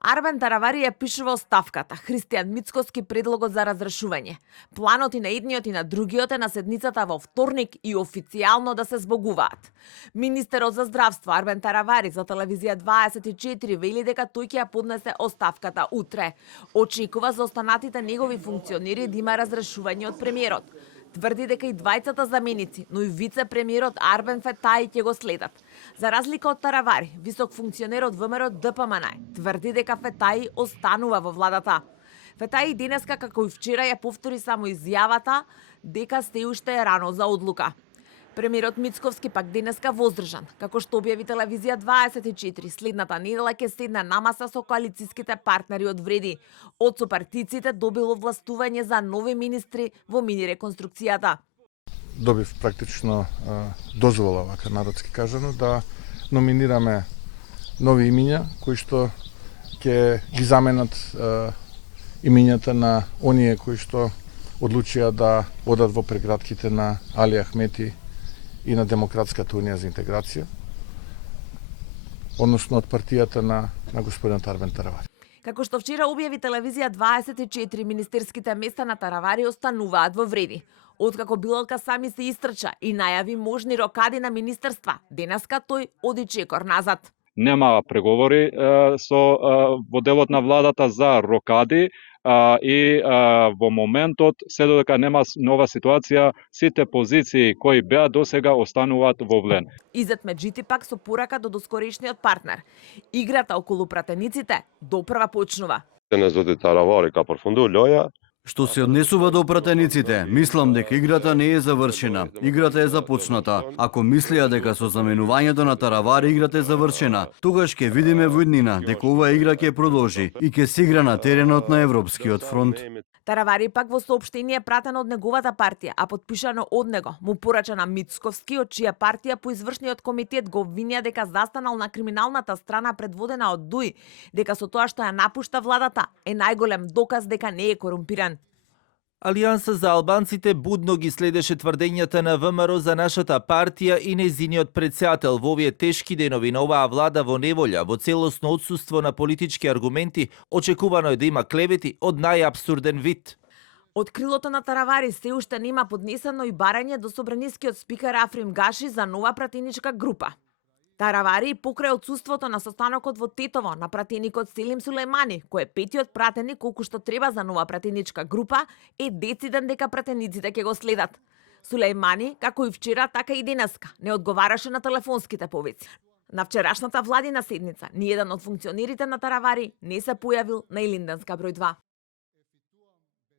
Арбен Таравари ја пишува оставката, Христијан Мицкоски предлогот за разрешување. Планот и на едниот и на другиот е на седницата во вторник и официјално да се збогуваат. Министерот за здравство Арбен Таравари за телевизија 24 вели дека тој ќе ја поднесе оставката утре. Очекува за останатите негови функционери да има разрешување од премиерот. Тврди дека и двајцата заменици, но и вице-премиерот Арбен Фетаи ќе го следат. За разлика од Таравари, висок функционер од ВМРО ДПМН тврди дека Фетаи останува во владата. Фетаи денеска, како и вчера, ја повтори само изјавата дека се уште е рано за одлука. Премиерот Мицковски пак денеска воздржан, како што објави телевизија 24, следната недела ќе седне на маса со коалицијските партнери од Вреди. Од сопартиците добило властување за нови министри во мини реконструкцијата. Добив практично дозвола, вака народски кажано, да номинираме нови имиња кои што ќе ги заменат имињата на оние кои што одлучија да одат во прегратките на Али Ахмети и на Демократската унија за интеграција, односно од партијата на господинот Арбен Таравари. Како што вчера објави телевизија 24, министерските места на Таравари остануваат во Вреди. Откако Билалка сами се истрча и најави можни рокади на министерства, денеска тој оди чекор назад. Нема преговори во делот на владата за рокади и во моментот, се додека нема нова ситуација, сите позиции кои беа досега остануваат во влен. Изет Меджити пак со порака до доскорешниот партнер. Играта околу пратениците допрва почнува. Што се однесува до пратениците, мислам дека играта не е завршена. Играта е започната. Ако мислеа дека со заменувањето на Таравари играта е завршена, тогаш ќе видиме во иднина дека оваа игра ќе продолжи и ќе се игра на теренот на Европскиот фронт. Таравари пак во соопштение пратено од неговата партија, а подпишано од него, му порача на Мицковски, од чија партија по извршниот комитет го обвинија дека застанал на криминалната страна предводена од ДУИ, дека со тоа што ја напушта владата е најголем доказ дека не е корумпиран. Алијанса за албанците будно ги следеше тврдењата на ВМРО за нашата партија и нејзиниот председател во овие тешки денови на оваа влада во неволја, во целосно отсуство на политички аргументи, очекувано е да има клевети од најапсурден вид. Од крилото на Таравари се уште нема поднесено и барање до собранискиот спикер Африм Гаши за нова пратеничка група. Таравари покрај отсуството на состанокот во Тетово на пратеникот Селим Сулејмани, кој е петиот пратеник колку што треба за нова пратеничка група, е дециден дека пратениците ќе го следат. Сулејмани, како и вчера, така и денеска, не одговараше на телефонските повици. На вчерашната владина седница, ниеден од функционерите на Таравари не се појавил на Илинденска број 2.